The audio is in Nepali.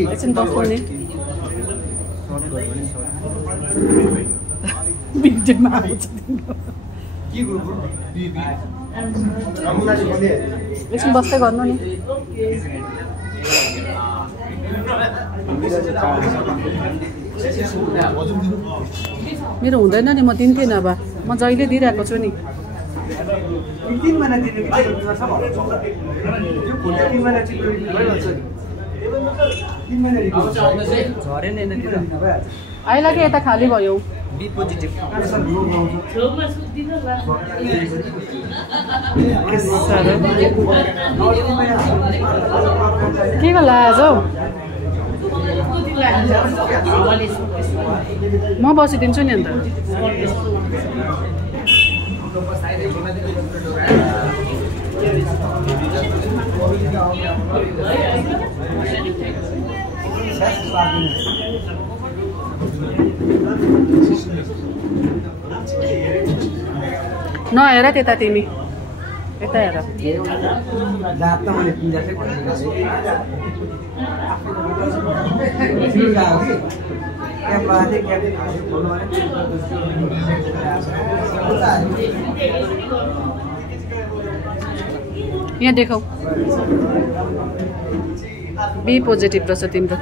एकछिन बस्नु नि भिडियोमा आउँछ एकछिन बस्दै गर्नु नि मेरो हुँदैन नि म दिन्थेँ नभए म जहिले दिइरहेको छु नि आइला कि यता खाली भयो के को लाज हौ म बसिदिन्छु नि अन्त नहेर त्यता तिमी यता हेर यहाँ देखाऊ बी पोजिटिभ रहेछ तिम्रो